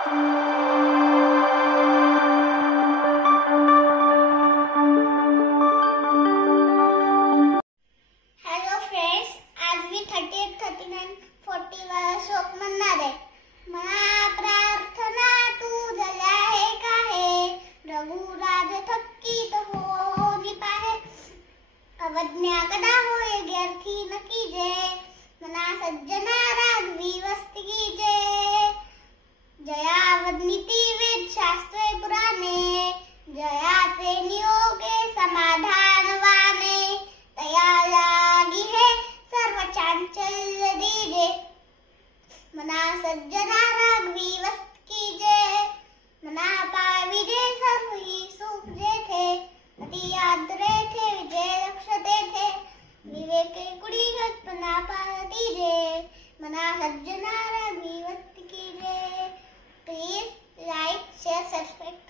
Hello friends, आज मी 38, 39, 40 वाला श्लोक म्हणणार आहे. मना प्रार्थना तू झाल्या आहे काहे, रघुराज थकीत होनी पाहे. अवज्ञा कदा होय व्यर्थी न कीजे, मना सज्जना राघवी वस्ती कीजे. जयावदनीती वेद शास्त्रे पुराणे, जयाचे नियोगे समाधान वाणे. तया लागी हे सर्व चांचल्य दीजे, मना सज्जना राघवी वस्ती कीजे. मना पाविजे सर्व ही सुख जेथे, अति आदरे थे विजय लक्षते थे. विवेके कुडी कल्पना पातीजे, मना सज्जना राघवी वस्ती कीजे. Please like, share, subscribe.